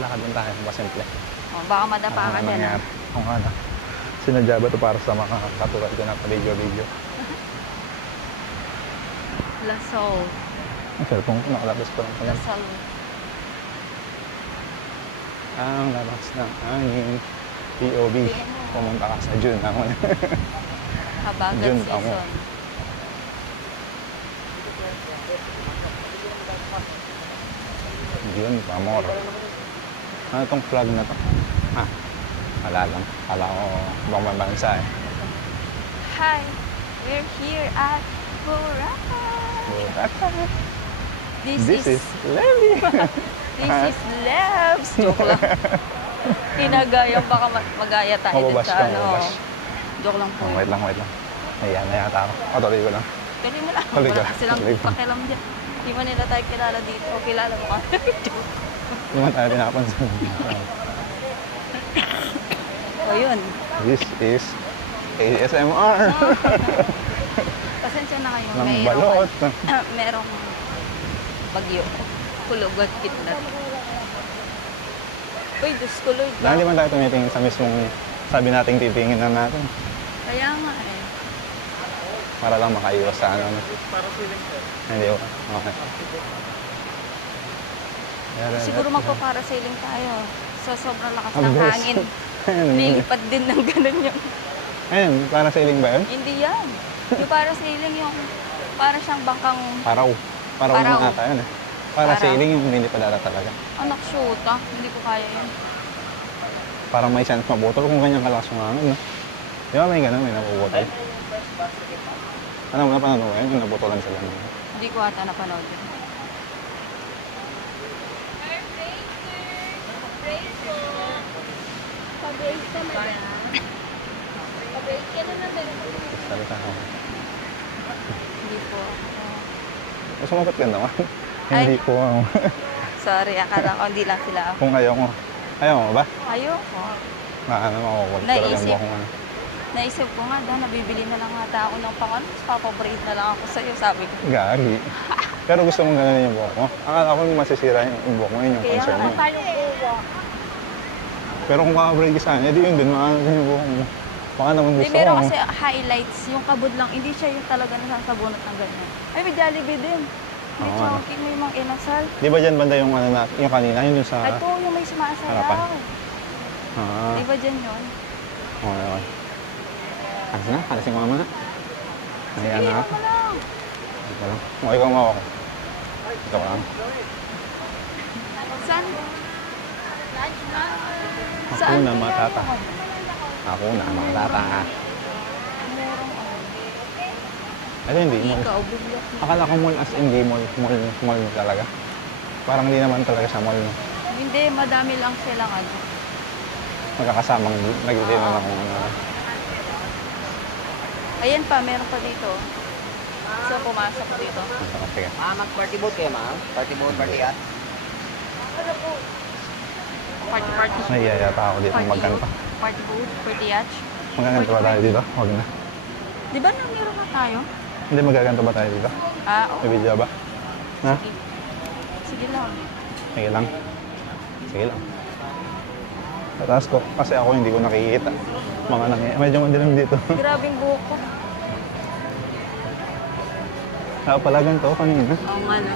lakad lang tayo, pasimple. Oh, baka madapa ka dyan. nangyari? Kung ano, sinadya ba ito para sa mga katulad ko na pa-video-video? Lasal. Ang cellphone ko, nakalabas ko lang pala. Lasal. Ang labas ng hangin. POV. Pumunta ka sa June. Ako na. Habagat June, ako. season. June, Pamor. Ano itong flag na to? Ah, wala lang. Kala ko ibang bansa eh. Hi, we're here at Boracay. This is Levi. This is Labs. Joke lang. Tinagayang baka magaya tayo dun Mababash sa ka, ano. mababash. Joke lang po. Wait lang. Ayan, nayata ako. Tuloy ko lang. Tuloy mo lang. Tuloy ka. Wala silang Tuloy ko. pakialam dyan. Di ba nila tayo kilala dito? O kilala mo kami? Hindi man tayo pinapansin. O yun. This is ASMR. Pasensya na kayo. Ng balot. Merong bagyo. Kulugot kitlat. Uy, Diyos ko Lord. Dahil di man tayo tumitingin sa mismong sabi nating titingin na natin. Kaya nga eh. Para lang makaiwas sa ano. Para feeling ko. Hindi ko. Okay. Siguro magpa-parasailing tayo. So, sobrang lakas Ang ng best. hangin. Lilipad din ng ganun yung... Ayun, para sailing ba yun? Hindi yan. Yung parasailing yung... Para siyang bangkang... Paraw. Paraw Paraw. na ata yun eh. Para Paraw. sailing yung hindi pa dala talaga. Anak, shoot ah. Hindi ko kaya yun. Parang may chance mabutol kung ganyan kalakas yung hangin. No? Di ba may ganun, may nabubutol? Ano mo napanood mo yun? Yung nabutolan sila. Hindi ko ata napanood yun. Sabi sa ako. Hindi po. Gusto mo ba't ganda naman? Ay. Hindi po ako. Sorry, akala ko hindi lang sila ako. Kung ayaw mo. Ayaw mo ba? Ayoko. Ano, makukulit ko Naisip. lang buhok mo. Naisip ko nga daw, nabibili na lang ata ako ng pang ano, papabraid na lang ako sa'yo, sabi ko. Gagi. Pero gusto mong gano'n yung buhok mo? Akala ko masisira yung buhok mo, yun yung Kaya concern mo. nga, Pero kung kaka-braid ka sana, edi yun din, maano din yung buhok mo. Baka naman Hindi, gusto meron mo. kasi highlights, yung kabod lang, hindi siya yung talaga nasasabunot ng ganyan. Ay, may Jollibee din. May Oo, Chowking, may mga inasal. Di ba dyan banda yung, ano, yung kanina, yun yung sa... Ay po, yung may sumasayaw. harapan. Ah, Di ba dyan yun? okay. Alis na? Alisin ko naman na. Nahiya Sige, na mo ako. lang. Ito lang. Okay ka mo ako. Ito lang. Saan? Ako na matata. Ako na matata. Murang Ito hindi, mall. Ikaw, bigyan. Akala ko mall as in di mall. Mall talaga. Parang hindi naman talaga sa mall. No? Hindi, madami lang silang ano. Magkakasamang nag-dinner na kung ano. Ayan pa, meron pa dito. So, pumasok dito. Sige. Mag-party boat kayo, ma'am? Party boat, party yacht? Party. Nahiya yata ako dito magkanta. Party boat, party yacht. Magkakanta ba tayo dito? Huwag na. Di ba meron na tayo? Hindi magkakanta ba tayo dito? Ah, oo. May video ba? Ha? Sige. Sige lang. Sige lang. Sige lang. Tataas ko. Kasi ako hindi ko nakikita. Mga medyo madilim dito. Grabing buhok ko. Ako pala ganito kanina. Oo nga na.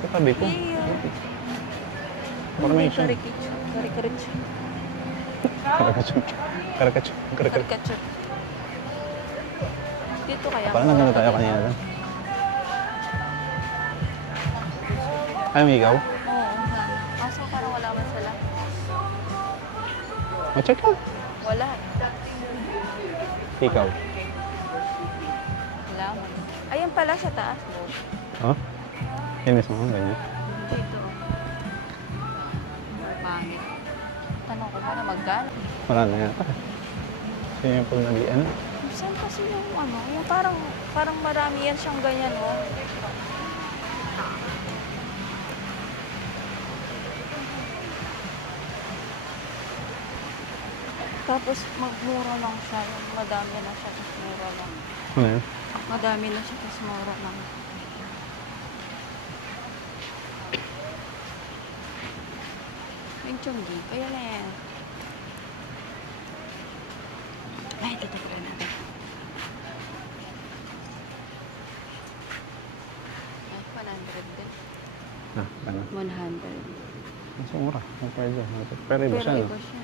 Katabi ko. Formation. Karikatsu. Karakatsyon. Karakatsyon. Karakatsyon. Karikatsu. Dito kaya. Parang nagano tayo kanina lang. Ay, may ikaw? Oo. Kaso parang wala man sila. Ma-check out. Wala. Ikaw. Wala man. Ayun pala sa taas. Oh? Yan mismo, ganyan. Dito. Pangit. Tanong ko ba na magkano? Wala na yata. Sino yung pag nag-ian? Saan kasi yung ano? Yung parang marami yan siyang ganyan, oh. Tapos magmura lang siya. Madami na siya, tapos mura lang. Ano yun? Madami na siya, tapos mura lang. Yung chunggi, kaya na yan. Ay, tatapakan natin. Ay, 100 din. Ah, ano? 100. Mas mura. Ang pwede. Pero iba siya, no? iba siya.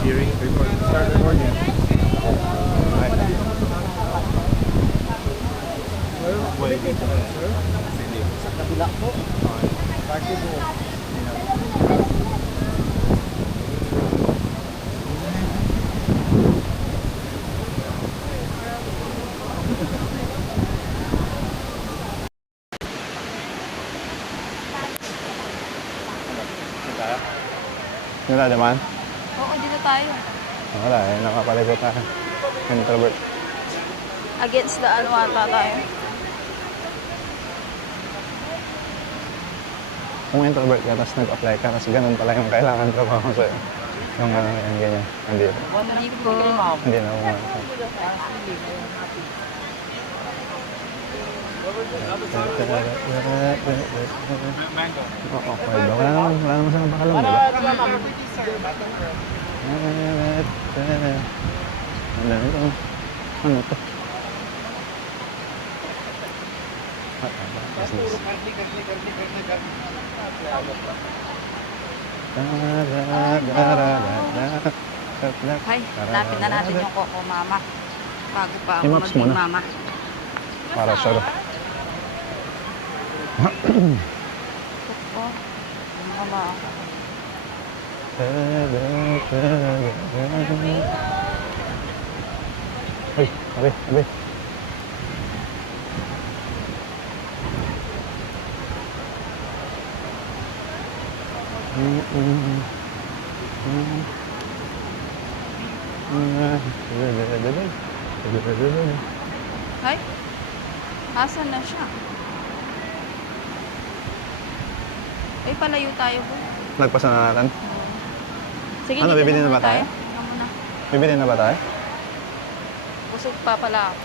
Cheering before you start recording. Sa kabila po. Party boat. Wala naman? Oo, dito tayo. Wala eh. Nakapalikot na. Introvert. Against the ano ata tayo. Kung introvert ka, tapos nag-apply ka, tapos ganun pala yung kailangan trabaho sa'yo. Yung ano, yan, ganyan. Hindi. Hindi po. Hindi na umar. Oo, okay ba? Wala naman sa napakalam, di ba? Ano ito? Ano ito? Hay, hanapin na natin yung Coco Mama. Bago pa ako I-maps mo maging na. mama. Para sure. Coco. Mama ako. Ay, abe, abe. Hay? Asan na siya? Ay, palayo tayo po. Nagpasa na natin. Sige, Ano, dito bibili na muna ba tayo? Ikaw muna. Bibili na ba tayo? Busog pa pala ako.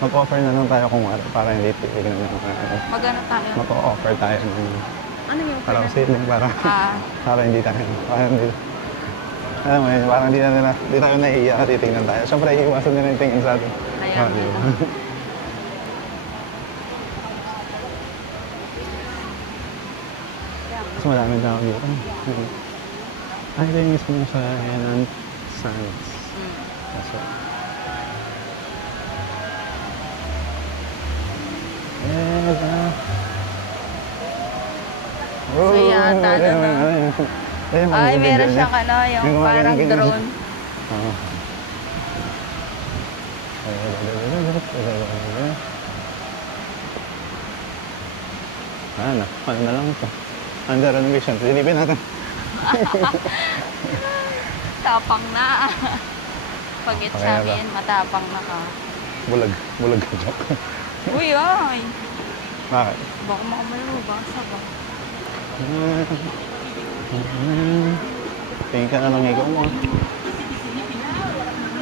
Mag-offer na lang tayo kung ano, para hindi titignan ng Magano tayo? mag-offer tayo ng Ano yung parang ceiling para Ah, para hindi tayo parang hindi alam mo yun, parang hindi na nila hindi tayo naiiyak at titignan tayo. Siyempre, iiwasan nila yung tingin sa atin. Kaya di ba? Mas maraming tao dito. Ay, ito yung mismo sa Henan Sands. Kaso. So, yata na. Ay, meron siyang ano, yung parang drone. Oo. Ano na lang ito. Under renovation. Silipin natin. Tapang na. Pag-it Okay sa na ba? amin, matapang na ka. Bulag. Bulag ka joke. Uy, ay. Bakit? Baka makamalimubansa ba? Tingin ka na lang ikaw mo.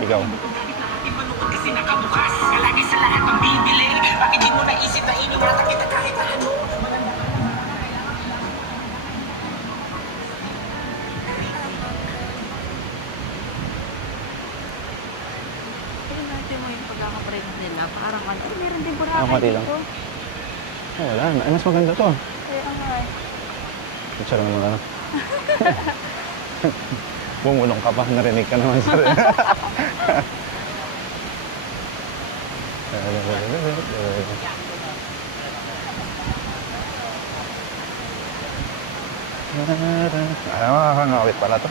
Ikaw. Kasi nakabukas, kalagi sa lahat ng bibili. Bakit di mo naisip na iniwata kita kahit ano? Tignan natin mo yung pagkakapareho nila. Parang ano, meron din Ang Boracay konti lang. dito. Oh, wala na. Ay, mas maganda to. Kaya nga eh. Picture naman ano. Bumulong ka pa. Narinig ka naman sa rin. Ay, makakangawit pala to.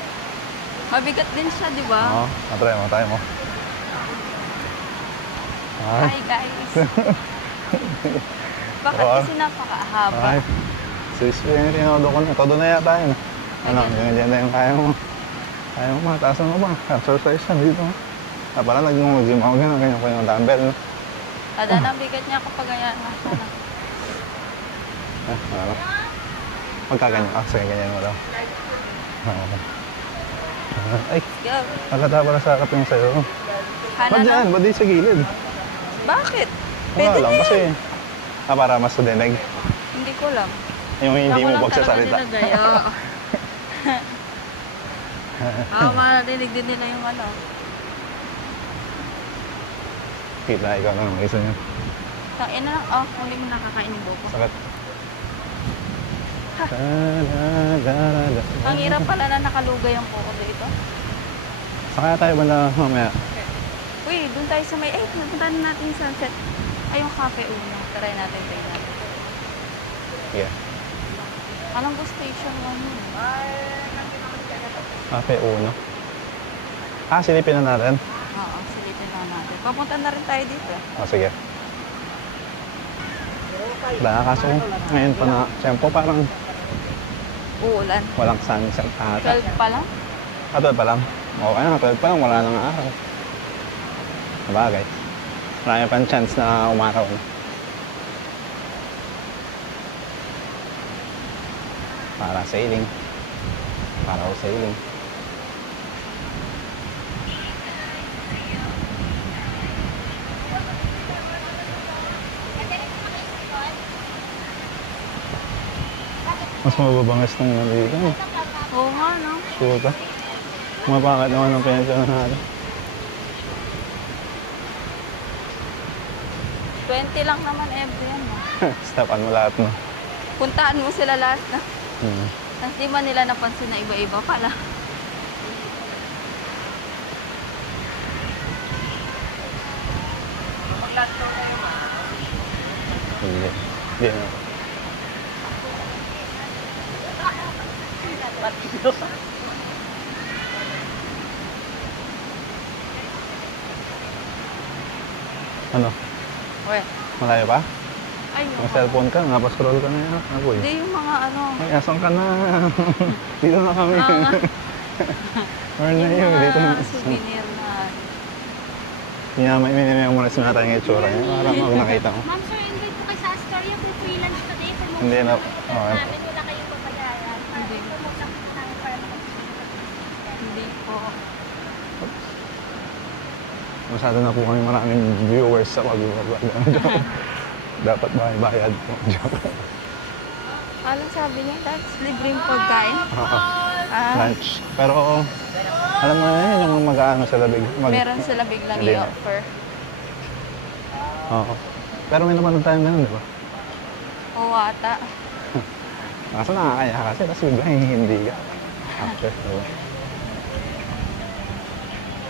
Mabigat din siya, di ba? Oo, matry mo, tayo mo. Ay, Hi guys. Bakit Oo. kasi napakahaba? ay. Sis, yung tinodo ko na. Todo na yata yun. Ano, yung yung kaya mo. Kaya mo, mataas mo ba? Exercise na dito. Ah, pala, nag-gym ako ganun, ganyan ko yung dumbbell. No? Ada na ang bigat niya kapag ganyan na siya na. Ano? Magkaganyan ka, sige, ganyan mo daw. Ay, Go. magkata pala sa harap yung sa'yo. Hana Ba't na. dyan? Ba't di sa gilid? Bakit? Wala Pwede lang, na kasi... yan. para mas tudinig. Hindi ko lang. Yung hindi Ako mo lang pagsasalita. talaga dinagaya. Marinig din nila yung ano. Kita, ikaw lang ang isa niya. Kain na lang. Oh, hindi mo nakakain yung buko. Sakit. Ha. Ang hirap pala na nakalugay yung buko dito. Sakaya tayo banda mamaya. Uy, doon tayo sa may... Eh, napuntahan natin yung sunset. Ay, yung cafe una. Try natin, try natin. Yeah. Anong bus station lang yun? Cafe Uno. Ah, silipin na natin. Oo, silipin lang natin. Papunta na rin tayo dito. Ah, sige. Wala, kaso ngayon pa na, siyempre parang Uulan. walang sunset ata. 12 pa lang? Ah, 12 pa lang. Okay na, 12 pa lang, wala nang araw. Sabagay. Marami pang chance na umaraw na. Para sailing. Para o sailing. Mas mababangas ng dito. Oo nga, no? Sure ka? Mapakit naman ang pensyon natin. 20 lang naman every yan, no? Stopan mo lahat mo. Puntaan mo sila lahat na. Hmm. Tapos di ba nila napansin na iba-iba pala? Hindi. Hindi na. Ano? Uy. Malayo pa? Ay, May cellphone ka, napascroll ka na yan. Ako eh. Hindi yung mga ano. Ay, asan ka na? Dito na kami. Ah. Where na Yung yun? Dito na. mga souvenir na. Minamay mo na sinata yung itsura niya. Parang ako nakita mo. Ma'am, sir, invite po kayo sa Astoria for freelance today. For most Hindi na. of the Okay. namin, wala kayong babayaran. Para Hindi. promote lang po namin para makapagpapalala. Hindi po. Masyado na po kami maraming viewers sa pag-vlog. Dapat bayad po. Alam sabi niya, that's libreng pagkain. Oo. Ah, Lunch. Pero, alam mo na yun, yung mag-ano sila meron sila biglang Hindi na. i-offer. Oo. Pero may naman tayong ganun, di ba? Oo ata. Kaso nakakaya kasi, tapos biglang hindi ka. After, di ba?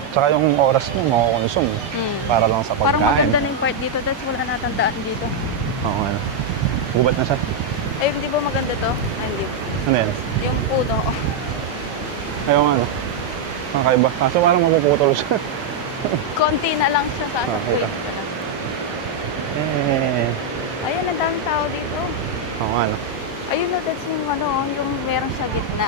Tsaka yung oras mo, makukonsume. Para lang sa Parang pagkain. maganda na yung part dito, that's wala natandaan dito. Oo, ano. Gubat na siya. Ay, hindi ba maganda to? Ay, hindi. Ano yan? Yung puno. Ayaw nga, ano. Nakakaiba. Kaso parang mapuputol siya. Konti na lang siya sa Ah, wait. kita. Eh. Ayun, ang daming tao dito. Oo nga, ano. Ayun na, that's yung ano, yung meron sa gitna.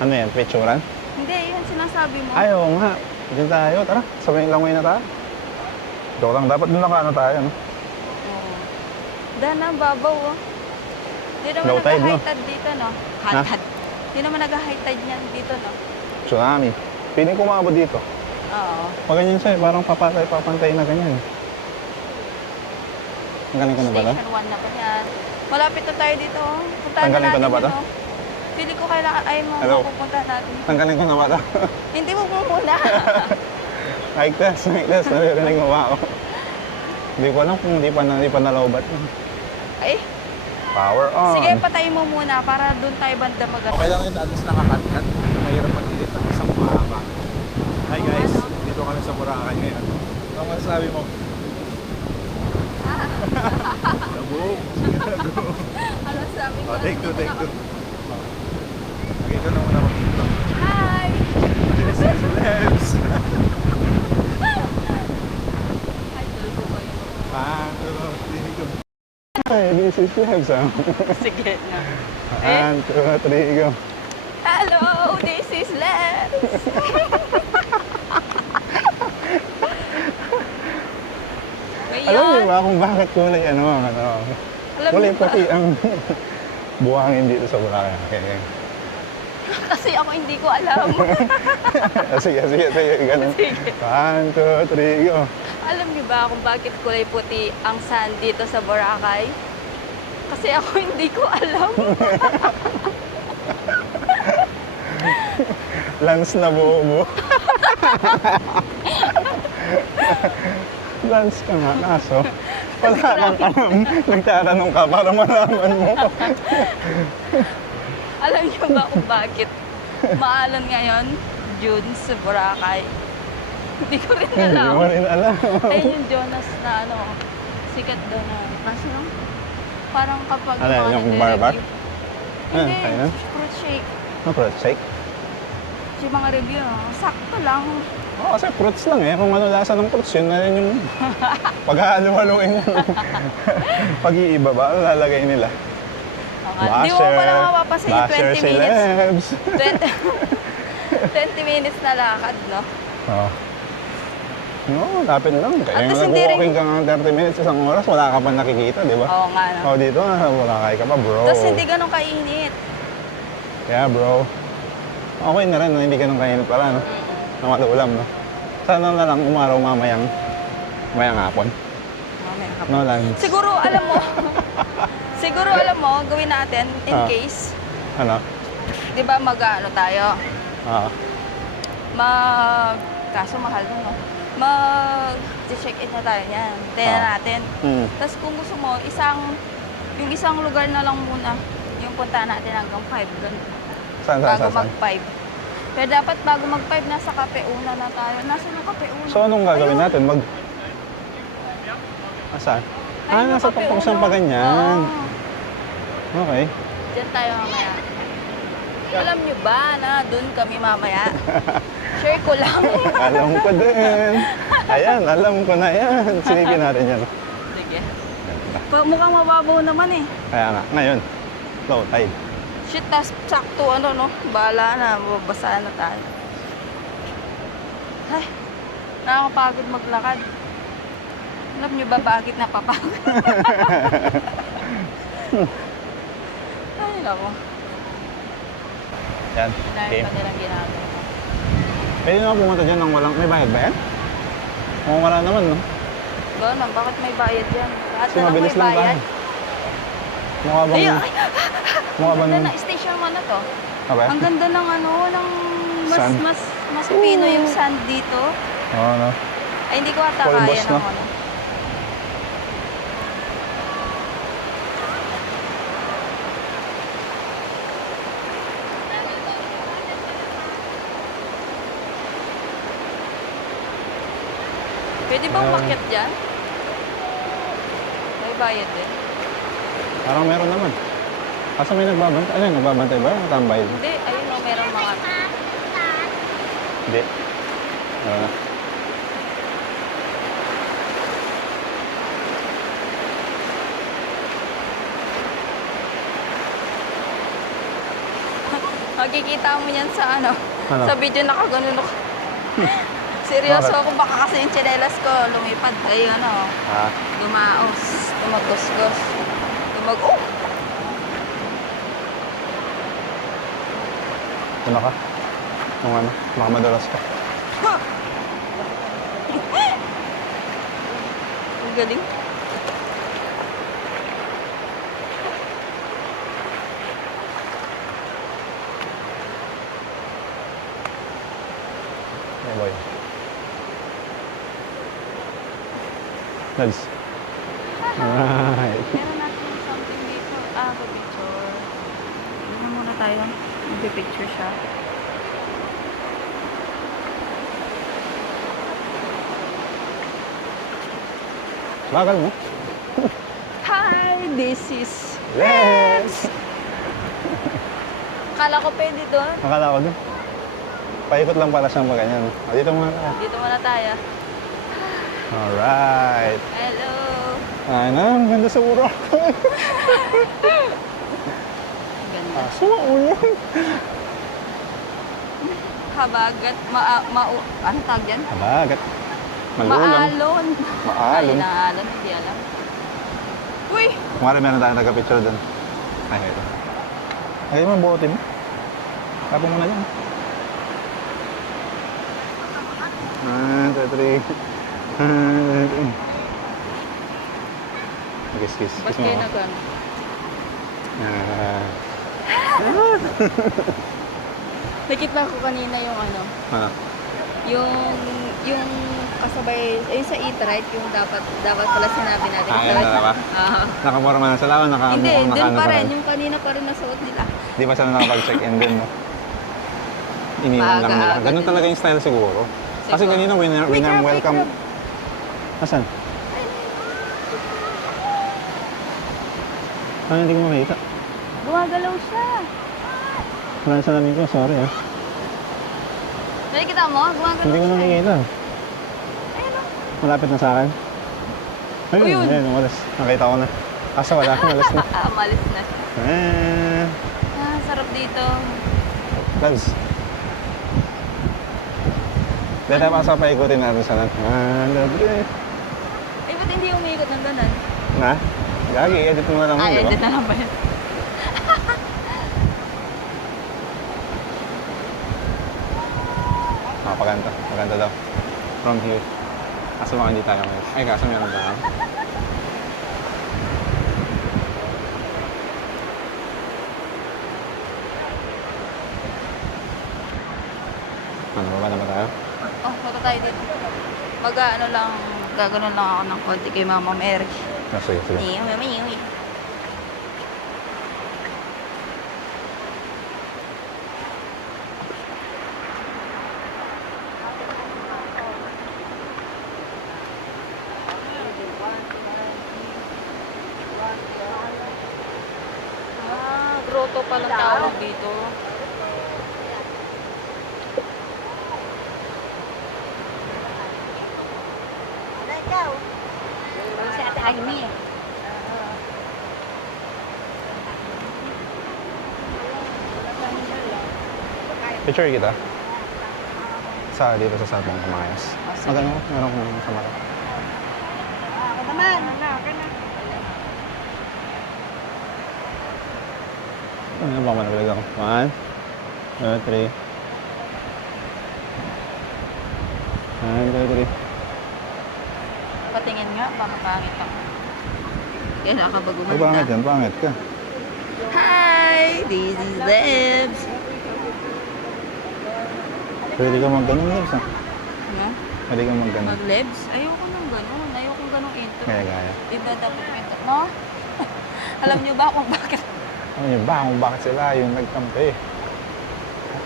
Ano yan? Picturean? Hindi, yun sinasabi mo. Ay, oo nga. Diyan tayo. Tara, sabay lang na tayo. Joke lang. Dapat doon nakaano tayo, no? Oo. Dana, babaw, oh. Di naman Low tide, no? nag-high tide dito, no? High tide. Di naman nag-high tide niyan dito, no? Tsunami. Piling ko maabot dito. Oo. Pag ganyan siya, parang papantay na ganyan. Tanggalin ko na ba ito? Station 1 na pa yan. Malapit na tayo dito, oh. Puntahan Tanggalin ko na ba natin ito? yun, oh. Pili ko kailangan, ay, Hello? mapupunta natin. Tanggalin ko na ba ito? Hindi mo muna. Mic test. Naririnig mo ba ako? Hindi ko alam kung hindi pa nalobat. Ay, Power on. sige, patayin mo muna para doon tayo banda mag- Okay lang yun, at least nakakat-cut. Mahirap mag-edit ng isang mahaba. Hi guys, dito kami sa Boracay ngayon. Ano ang sabi mo? Labo. Ano sabi ko? Oh, take two, take two. ka na muna mag-intro. Hi! This is Lebs. Ay, tuloy ko kayo. Go. Hi, this is Lebs. Sige na. 1, 2, 3, go. Hello, this is Lex! Alam niyo Ngayon, ba kung bakit kulay alam kulay niyo ba? puti ang buhangin dito sa Boracay? Okay. Kasi ako hindi ko alam. Sige, ganun. Sige. 1, 2, 3, go. Alam niyo ba kung bakit kulay puti ang sand dito sa Boracay? Kasi ako hindi ko alam. Lance na buo. Lance ka nga, kaso wala kang alam. Nagtatanong ka para malaman mo. Alam niyo ba kung bakit maalon ngayon, June, sa Boracay? Hindi ko rin Hindi alam. mo rin alam. Ayun yung Jonas na ano, sikat doon na, kasi no? Parang kapag Ano yan, yung nagre-review- barback? Hindi, Ayun. fruit shake. Ano fruit shake? Yung mga review, sakto lang. Oo, kasi fruits lang eh. Kung ano lasa ng fruits, yun na rin yung paghahalo-haluin yan. Pag-iiba ba, ano lalagay nila? Hindi mo pa lang mapapasin yung Basher 20 si minutes. Lebs. 20 minutes na lakad, no? Oo. No, lapit lang. Kaya At nga least hindi nag-walking ka ng 30 minutes, isang oras, wala ka pa nakikita, di ba? Oo nga, no? Oh, dito na, Boracay ka pa, bro. Tapos hindi ganun kainit. Yeah, bro. Okay na rin, no? Hindi ganun kainit pala, no? Na ulam, no? Sana na lang umaraw mamayang hapon. Mamaya ka pa. No, lang. Siguro, alam mo, gawin natin in case, Ano? di ba mag-ano tayo? Ah, Kaso mahal nun, no? Mag-check-in na tayo niyan. Tingnan natin. Tapos kung gusto mo, yung isang lugar na lang muna, yung punta natin hanggang 5 doon. saan? Bago mag-5. Pero dapat bago mag-5, nasa Cafe Una na tayo. Nasa yung Cafe Una? So, anong gagawin Ayun. natin? Saan? Ayun, Nasa Cafe tungkol saan Una. pa ganyan. Oo. Okay. Diyan tayo mamaya. Alam nyo ba na doon kami mamaya? Share ko lang. Alam ko din. Ayan, alam ko na yan. Silipin natin yan. Sige. Mukhang mababaw naman eh. Kaya nga, ngayon, low tide. Shit, tas sakto ano no, bahala na, mababasa na tayo. Ay, nakakapagod maglakad. Alam nyo ba bakit napapagod? Ay, nako. Yan. Dahil Okay. pa nilang ginagawa. Pwede naman pumunta dyan ng walang, may bayad ba yan? Mukhang wala naman, no? Ganun, bakit may bayad yan? Lahat Kasi na lang may mabilis lang bayad. tayo. Mukha bang, Ay, mukha ang bang, ganda na station 1 na to. okay? Ang ganda ng ano, ng Sand. mas pino yung sand dito. Oo, no? Ay, hindi ko ata Pulbos, kaya no? ng ano. Pwede bang Ayan. umakyat dyan? May bayad din. Parang meron naman. Kaso may nagbabantay. Ano yun, nagbabantay ba? Natambay? Hindi, ayun o, meron mga... Hindi. Ano na? Makikita mo yan sa ano, Ano? sa video nakaganon ako. Seryoso ako, baka kasi yung tsinelas ko lumipad. Ay, ano, Ah, dumaos, tumagusgos. Oh! ano ka? Kung ano, baka madalas ka. Ang galing. Hey, boy. Nads. Alright. Meron natin something dito. Picture. Ano muna tayo? Mag-picture siya. Bakal mo? Hi, this is Let's! Akala ko pwede doon. Akala ko doon. Paikot lang pala siyang ganyan. O, dito muna tayo. Dito muna tayo. Alright. Hello. Ano, ang ganda sa Boracay. Ganda. Aso ang ulo. Habagat. Ano tawag dyan? Habagat. Malulang. Maalon. Maalon. Ay, naalon. Hindi alam. Uy! Kumari meron tayong nagka-picture doon. Ay, ito. Lagay mo ang bote mo. Tapo mo na dyan. 1, 2, 3. Kiss, kiss. Ba't Kiss mo kayo ako. nag-ano? Ah. Nakita ko kanina yung ano, Ah. yung kasabay, yung sa eat right, yung dapat pala sinabi natin. Ah, yan na ba? Ah. Nakaporma na sila o Hindi, mukhang dun nakaano pa rin. Yung kanina pa rin nasuot nila. Di ba sila nakapag-check-in din, no? Iniwan lang nila. Maaga-aga Ganun din. talaga yung style siguro. Kasi Siguro. kanina winner welcome. Asan? Ano hindi ko makita? Gumagalaw siya. Wala sa namin ko, sorry ah. Nakikita mo? Gumagalaw Hindi ko siya. nakikita. Ayun o. Malapit na sa akin. Ayun, Ayun. ayun, umalis. Nakita ko na. Kaso wala, umalis na. Malis na. Eh, Sarap dito. Labs. Dahil tayo pa sa paikutin natin sa lahat. Libre. Eh, ba't hindi umiikot ng ganon? Na? Gagi, edit mo na lang, Ay, di ba? edit na lang ba yun? Paganda. Maganda daw. From here. Kaso baka hindi tayo ngayon. Ay, kaso meron tayo. Ano, baba na ba tayo? Oh, punta tayo dito. Mag-ano lang, gaganon lang ako ng konti kay Mama Mary. Sige, sige. Iwi. Grotto palang tawag dito. Sa Ate Agni eh. Picture kita. Sa dito sa Sabong Kamayas. Magano? Meron kong kamara. Ako naman. Ano ba manabalag ako? 1, 2, 3. 1, 2, 3. Patingin nga, baka pangit ako. Kaya nakabag Ay, pangit yan. Pangit ka. Hi! This is Lebs. Pwede ka mag-ganun, Lebs, ah. Nga? Pwede ka mag-ganun. Mag-Lebs? Ayoko nang ganun. Ayoko ganung intro. Gaya-gaya. Iba dapat intro. No? Alam niyo ba kung bakit? Ano yun ba? Kung bakit sila yung nagkampi?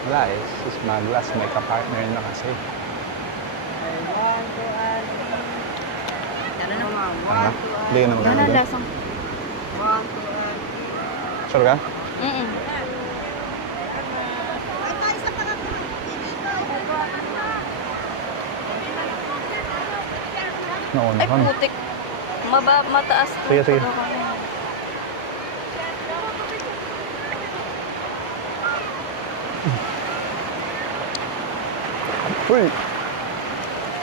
Wala eh. Sis Maglas, may kapartner na kasi. Tara na. Ano? Hindi ka nang Ano ganun. lasang? Sure ka? Mm-mm. Nauna Ay, ka. putik. Mataas. Sige, sige. Uy!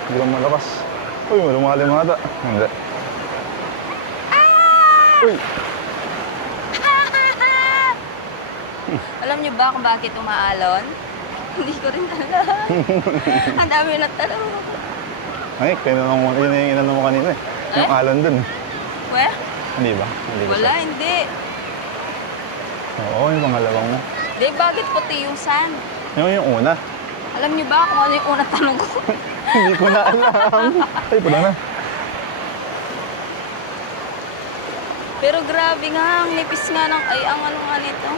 Hindi ka malakas. Uy, malumali mga ata. Hindi. Uy! Alam niyo ba kung bakit umaalon? Hindi ko rin alam. Ang dami na tanong. Ay, tinanong mo, yun yung inanong mo kanina eh. Yung Eh? alon dun. Weh? Hindi ba? Hindi ba Wala, siya? hindi. Oo, yung pangalawang mo. Di, bakit puti yung sand? Yung una. Alam niyo ba kung ano yung unang tanong ko? Hindi ko na alam. Ay, pala na. Pero grabe nga, ang nipis nga ng, ay, ang ano nga nito.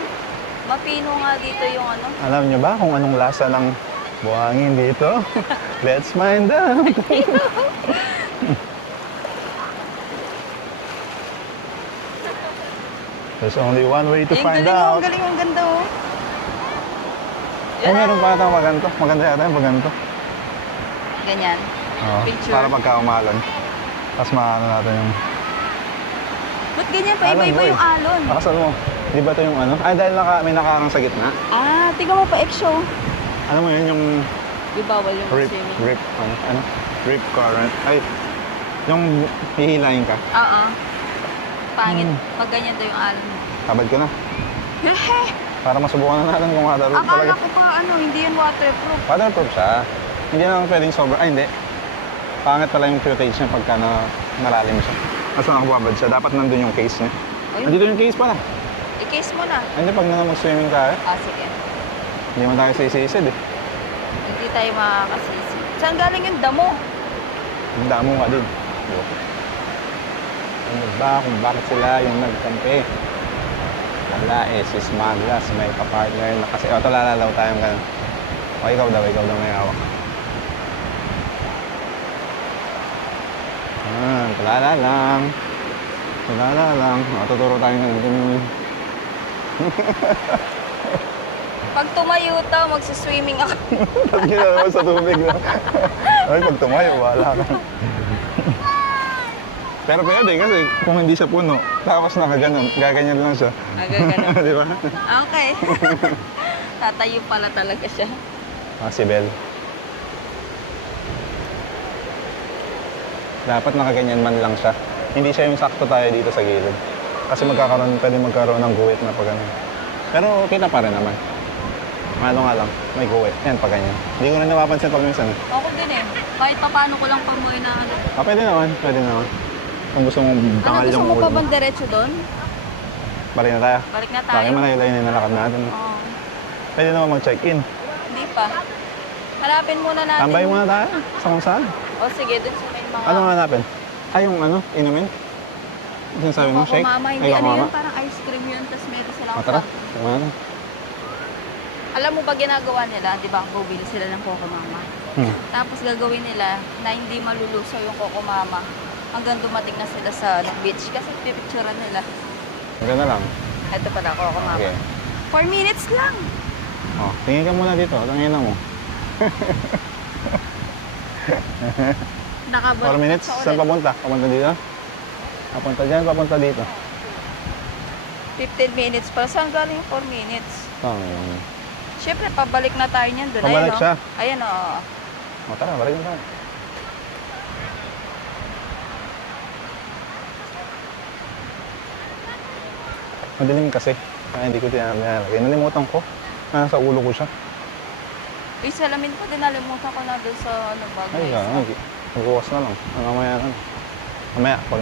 Mapino nga dito yung ano. Alam niyo ba kung anong lasa ng buhangin dito? Let's find out. There's only one way to Ay, ang find galing, out. ang galing, ang ganda oh. Ay, meron pa ata maganto. Maganda yata yung maganto. Ganyan. Oo, Picture. para pagka umalon. Tapos maano natin yung... Ba't ganyan pa? Alon, Iba-iba boy. yung alon. Pakasal mo. Di ba ito yung ano? Ay, dahil may nakarang sa gitna. Ah, tingnan mo pa X-show. Ano mo yun, yung Di bawal yung swimming. rip current. Ay, yung hihilahin ka. Oo. Pangit. Pag ganyan daw yung alon. Tabad ko na. Hehe! Para masubukan na natin kung waterproof Akala talaga. ko pa hindi yan waterproof. Waterproof siya. Hindi naman pwedeng sobra. Ay, hindi. Pangit pala yung footage niya pagka nalalim siya. Mas nakakababad siya. Dapat nandun yung case niya. Ay. Nandito yung case pala. I-case mo na. Ay, hindi, pag mag-swimming tayo, Ah, sige. hindi mo tayo sisisid eh. Hindi tayo makakasisi. Saan galing yung damo? Ang damo ka din. Ano ba kung bakit sila yung nagkampi? Wala eh, si Smaglas, may kapartner na kasi, ito lalalaw tayong ganun. O, ikaw daw may hawak. Tulala lang. O, tuturo tayo ng ganun. Pag tumayo to, magsiswimming ako. Tapos ginala mo sa tubig na. Ay, pag tumayo, wala ka. Pero pwede kasi kung hindi siya puno, tapos nakaganon, gaganyan lang siya. Agaganon. Di ba? Okay. Tatayo pala talaga siya. Si Bel. Dapat nakaganyan man lang siya. Hindi siya yung sakto tayo dito sa gilid. Kasi pwede magkaroon ng guwit na pag ganun. Pero kita pa rin naman. Ano nga lang, may guwit. Yan, pag ganyan. Hindi ko na napapansin pag minsan. Ako din eh. Kahit pa paano ko lang pamuhay na ano. Pwede naman, pwede naman. Kung gusto mong Ano, tangal gusto yung mo pa ulo. bang diretso doon? Balik na tayo. Balik na tayo. Bakit malayo-layo na yung nalakad natin. Oo. Pwede naman mag-check-in. Hindi pa. Hanapin muna natin. Tambay muna tayo sa kung saan. O sige, dun sa may mga... Ano nga hanapin? Ay, yung ano, inumin? Sinasabi mo, shake? Mama, hindi Ay, ano mama. yun, parang ice cream yun, tapos meron silang Tara, fountain. tingnan natin. Alam mo ba ginagawa nila, di ba, bubili sila ng Coco Mama. Tapos gagawin nila na hindi malulusaw yung Coco Mama hanggang dumating na sila sa beach kasi pipicturean nila. Maganda lang. Ito pala, Coco Mama. Okay. 4 minutes lang. Oh, tingin ka muna dito. Tangin na mo. 4 Nakabalik minutes? Saan papunta? Papunta dito? Papunta dyan, papunta dito. 15 minutes pa. Saan galing yung 4 minutes? Tangin. Siyempre, pabalik na tayo niyan doon. Pabalik Ayan, siya? oh. Ayan, oh. O, tara, balik na tayo. Madilim kasi. Kaya hindi ko tinalagay. Nalimutan ko. Nasa ulo ko siya. Yung salamin ko, dinalimutan ko na doon sa ano, bag. Ay, magbukas na lang. Mamaya na. Mamaya, pag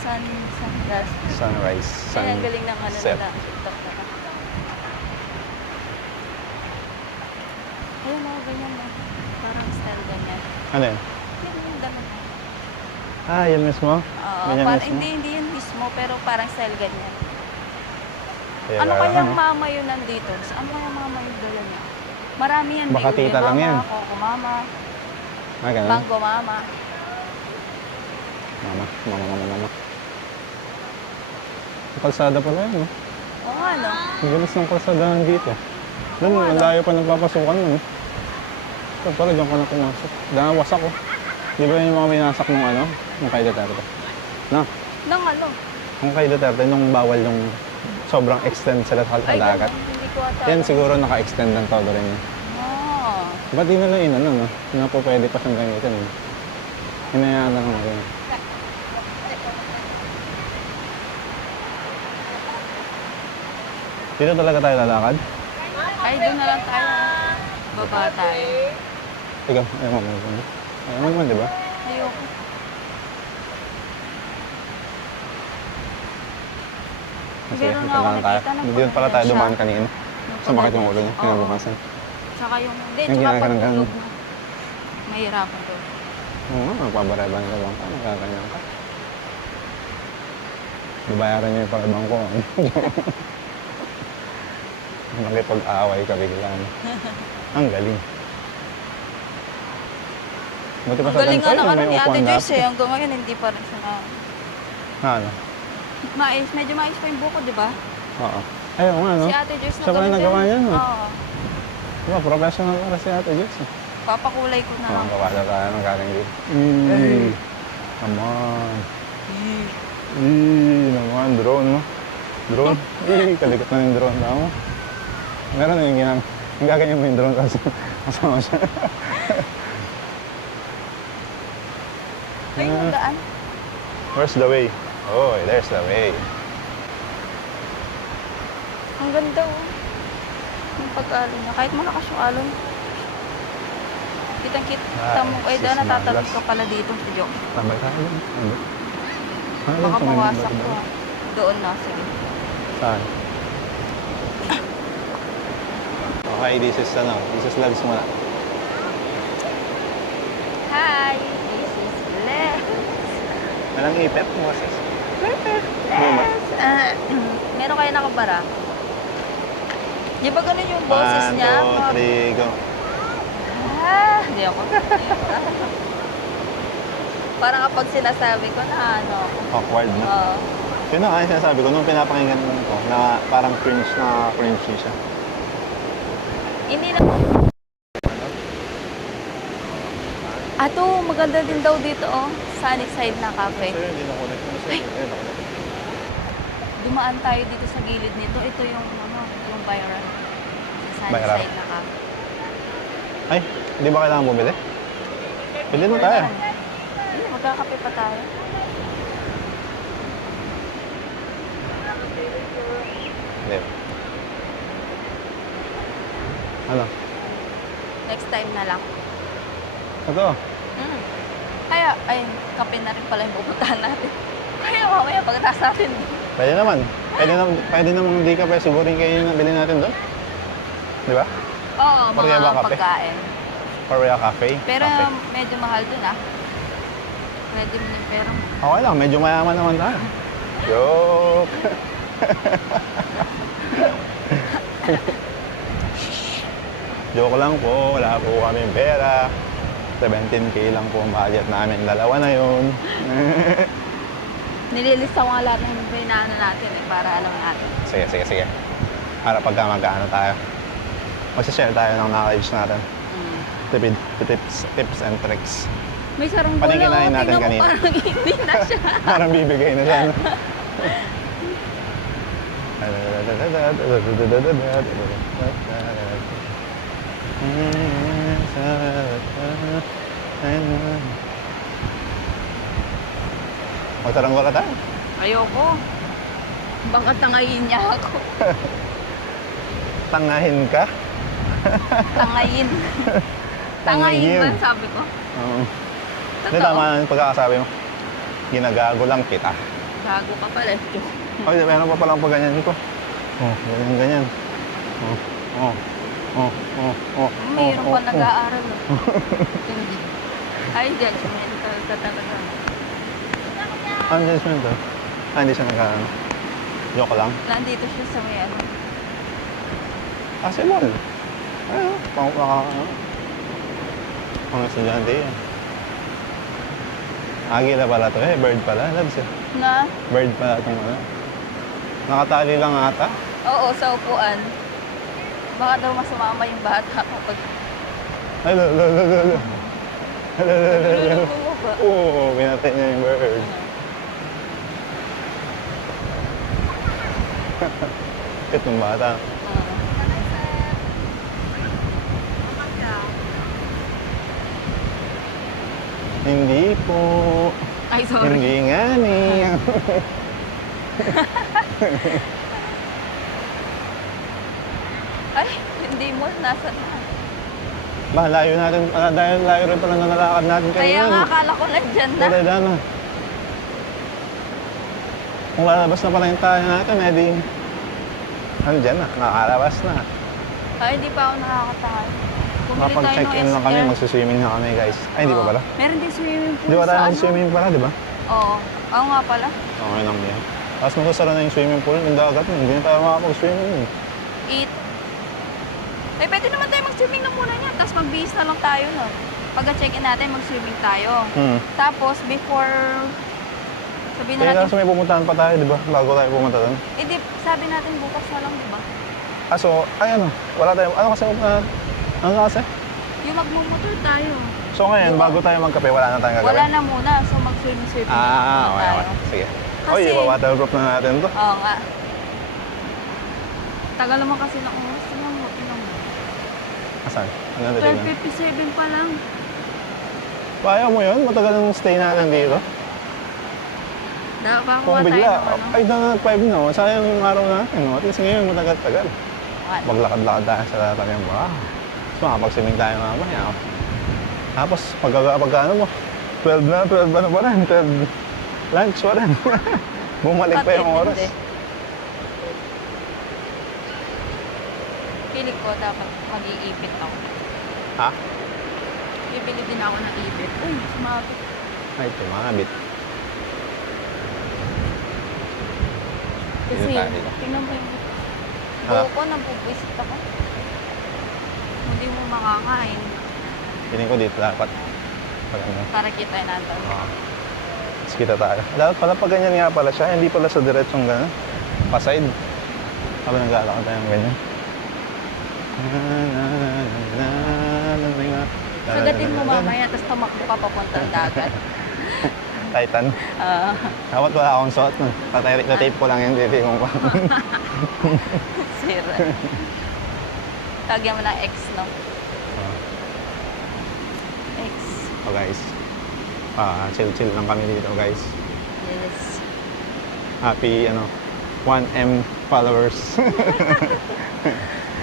Sunglass. sunrise. Ay, ang galing ng ano set. nila. TikTok na ka. Ayun, oh, ganyan mo. Parang style ganyan. Ano yan? Yan yung damit. Ah, yan mismo? Oo, Ganyan parang, mismo? hindi yun mismo, pero parang style ganyan. Kaya Ano lang, kayang mama yun nandito? Ano kayang mama yung dala niya? Marami yan. Baka May tita ube lang mama, yan. Coco mama, Ah, ganun? mango mama. Mama. Ang kalsada pala yun, no? Oo nga, no? Ang galis ng kalsadahan dito. Doon, Oo, ang ano? layo pa nagpapasukan nun, eh. Ito, pala dyan ka na pumasok. Dahil wasak, oh. Di ba yung mga binasak nung ano? Nung kay Duterte? No? Nang ano? Nung kay Duterte, nung bawal yung sobrang extend sila sa Ay, dagat. ganun, hindi ko ata. Yan siguro naka-extend ng todo rin yun. Ah. Ba't di nila yun, ano, no? Hindi na po pwede pa siyang gamitin, eh. Hinayaan lang naman yun. Dito talaga tayo lalakad? Ay, doon na lang tayo. Baba tayo. Ikaw, ayaw mo. Ayaw mo naman, di ba? Ayoko. Kasi Meron dito nga ako lang tayo. nakita, Hindi doon pala tayo siya. dumaan kanina. Sumakit yung ulo niya, Oo. kinabukasan. Tsaka yung, hindi, Yung tsaka ginaganon pagtulog ganun. mo. Mahirapan to. Oo nga, magpabareban ka lang ka, nagkakanyan ka. Babayaran niyo yung pagabang ko. Nakipag-away ka bigla. Ang galing. Buti pa Ang sa galing nga ganito, ng ano may ni Ate upuan Joyce dapat. eh. Hanggang ngayon hindi pa rin siya na... Ano? Mais, medyo mais pa yung buko, di ba? Oo. Ayaw nga, no? Si Ate Joyce Siya pala galit nagawa yan. yan, no? Oo. Diba, professional para si Ate Jess. Papakulay ko na lang. Kapasa tayo ng galing dito. Come on. Naman, drone, no? Drone? Kalikot na yung drone. Tama mo? Meron na yung ginamit. Yung gaganyan mo yung drone kasi kasama siya. Ay, yung daan. Where's the way? Oh, there's the way. Ang ganda oh. Yung pag-alon niya. Kahit malakas yung alon. Kitang-kita mo. Ay, dahil natatabig ka pala dito. Joke. Tambay tayo. Ano? Baka mawasak ko. Doon na. Sige. Saan? Okay, this is vlogs muna. Hi! This is Les. Walang ipet, Moses. Meron kayo nakabara? Di ba ganun yung boses niya? 1, 2, 3, go. Hindi ako. Parang kapag sinasabi ko na ano. Awkward, no? Oo. Yun na nga yung sinasabi ko, nung pinapakinggan ko, na parang cringe siya. Hindi na. Ato, maganda din daw dito oh. Sunny side na cafe. Sa'yo, hindi na-connect mo sa'yo. Dumaan tayo dito sa gilid nito. Ito yung yung viral. Sunny Viral. side na cafe. Ay, hindi ba kailangan bumili? Bili na tayo. Hindi, magkakape pa tayo. Hindi. Ano? Next time na lang. Ito. Kaya, ay, kape na rin pala yung pupuntahan natin. Kaya mamaya pagkatapos natin. Pwede naman. Pwede naman hindi ka pwede sigurin kayo na bilhin natin doon. Di ba? Oo, Korea ba mga kape? pagkain. Korea Cafe. Pero Cafe. medyo mahal dun ah. Pwede mo din pero Okay lang, medyo mayaman naman tayo. Joke! Joke lang po, wala po kaming pera. 17K lang po ang budget namin. Dalawa na yun. nililista ko nga lahat ng pinaano natin eh, para alam natin. Sige. Para pagka mag-ano tayo. Magsishare tayo ng knowledge natin. Tips and tricks. May sarong bola Paninginahin natin tingnan mo kanina. parang hindi na siya. Parang bibigay na siya. No? Magtaranggo ka tayo. Ayoko. Baka tangayin niya ako. Tangahin ka? Tangayin. Tangayin ba sabi ko? Oo. Hindi, Totoo. tama yung pagkakasabi mo. Ginagago lang kita. Gago ka pala. Ay, meron pa palang pag ganyan ko. Oh, ganyan. Mayroon pa nag-aaral. Hindi. Ay, judgmental ka talaga. Ano judgment to? Hindi siya nag-ano. Joke lang. Nandito siya sa may ano. Kasi mall. Ayun, pang estudyante yan. Agila pala to eh, bird pala. Labs eh. Na? Bird pala itong ano. Nakatali lang ata. Oo, sa upuan. Baka daw mas sumama yung bata kapag... Ay, lo. Lulubog. Oo, pinatay niya yung bird. Cute ng bata. Hindi po. Ay, sorry. Hindi nga ni. Ay, hindi mo. Nasa na. Ba, layo natin. Dahil layo rin pala na nalakad natin kanina. Kaya nga, akala ko nandyan na. Pwede na. Kung lalabas na pala yung tayo natin, edi... Ano dyan na? Nakakalabas na. Ay, hindi pa ako nakakatahan. Bumili tayo ng Makapag-check-in lang kami, SR. magsiswimming na kami, guys. Ay, hindi pa pala? Meron din swimming pool Di ba tayo sa nag-swimming pala, di ba? Oo. Oo nga pala. Okay lang yan. Tapos masusara na yung swimming pool, yung dagat, hindi na tayo makapag-swimming. 8. Eh, pwede naman tayo mag-swimming na muna niya. Tapos mag-bihis na lang tayo nun. Pagka-check-in natin, mag-swimming tayo. Tapos, before Sabihin Eh, na natin, kaso may pumuntahan pa tayo, di ba? Bago tayo pumunta doon. eh di, sabi natin bukas na lang, di ba? So, ay ano, wala tayo, ano kasi, ano kasi? Yung magmumotor tayo. So ngayon, bago tayo magkape, wala na tayong gagawin? Wala na muna, so mag-swim-swim Ah, muna okay, tayo. okay. Sige. Kasi- Oy, waterproof na natin to. Oo nga. Tagal naman kasi ng oras. Tingnan mo, tingnan mo. Asan? Ano na tingnan? 12:57 pa lang. Kaya mo yun? Matagal ang stay natin dito. Nakakuha Kung tayo bigla, ng ano. ay na 5 no, sayang yung araw natin. No? At least ngayon, matagal-tagal. What? Maglakad-lakad tayo sa tabi ng baha. Tapos makapagsiming tayo mamaya. Tapos, pagka ano mo, 12 na, 12 ano pa rin, 12 lunch pa rin. Bumalik pa yung Patid, oras. hindi. Piling ko dapat mag-iipit ako. Ha? Bibili din ako ng ipit. Uy, sumabit. Ay, tumabit. Kasi, Dito tayo, dito. tingnan mo yung Ha? buho ko, nabubwisit ako. Hindi mo makakain Piling ko dito dapat. Pag ano. para kita natin. Tapos kita tayo. Dapat pala pag ganyan nga pala siya, hindi pala sa diretsong gano'n. Pa-side. Habang naglalakad tayo ng ganyan. Sagatin mo mamaya, tapos tamakbo ka papuntang dagat. Titan. Ah, Dapat wala akong suot. No? Tape ko lang yung titigong ko. sira. Kagyan mo ng X, no? X. So guys, chill-chill lang kami dito guys. Yes. Happy 1M followers.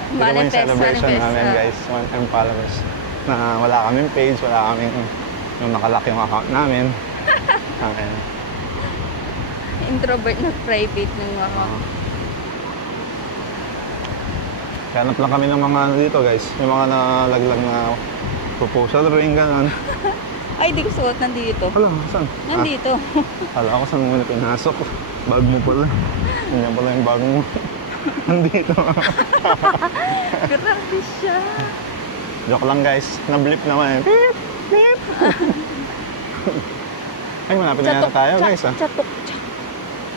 Ito po yung celebration namin guys, 1M followers. Na wala kaming page, wala kaming yung nakalock yung account namin. Amen. Introvert na private ng mga. Hanap lang kami ng mga ano dito guys, yung mga nalaglag na proposal ring gano'n. Ay, di ko suot. Nandito. Hala, saan? Nandito. Hala ko saan mo na pinasok. Bag mo pala. Ganyan pala yung bag mo. Nandito. Grabe siya. Joke lang guys, na-blip naman. Beep! Beep! Ay, malapit na yata tayo guys Chatok, chatok.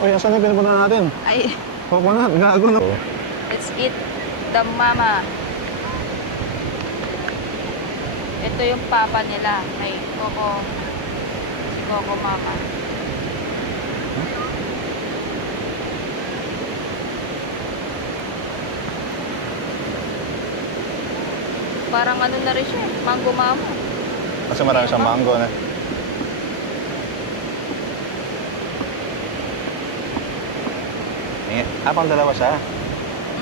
Uy, asan na pinupunta natin? Ay, Coconut, gago na. let's eat the mama. Ito yung papa nila. May Coco mama. Parang ano na rin siya, mango mama. Kasi marami siyang mango na. Pang dalawa siya.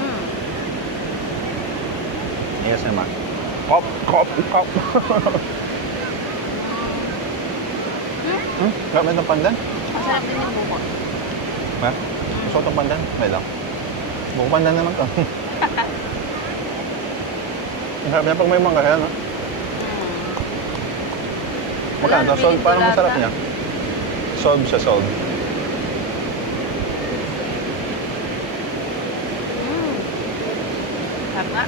Mm. Yes naman. Kop, kop, kop. Gamit ng pandan? Masarap din yung buko. Ha? Gusto ko itong pandan? May lang. Buko pandan naman to. Ang sarap niya pag may mangga yan, no? Magkano to? Solve, parang masarap niya. Solve siya, solve. Tama.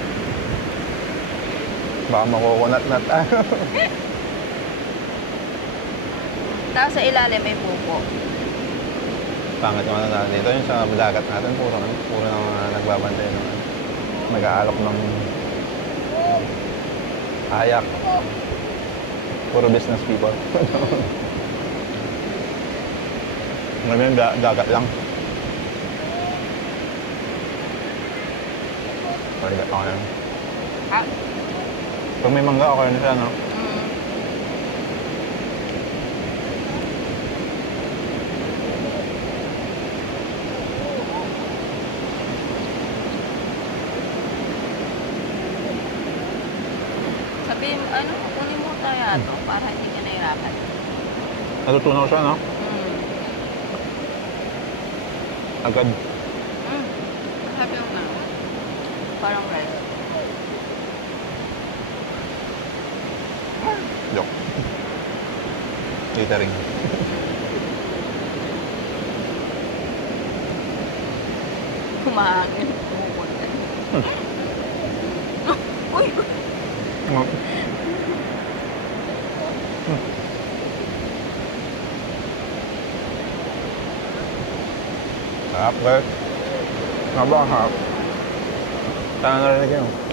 Baka makukunat na tayo. Tapos sa ilalim may buko. Pangit naman na dito. Yung sa dagat natin, puro nang nagbabantay ng nag-aalok ng ayak. Puro business people. Ngayon, dagat lang. Okay lang. Ah? Pag may mangga, okay na siya, no? Mm. Sabihin, kunin mo tayo ito para hindi ka nahirapan. Natutunaw siya, no? Mm. Agad. Mm. Sabi mo na. Parang rice. Joke. Catering. Kumahangin. Pumunta. Uy! Sarap, guys. Sobrang sarap. Sana narinig yun.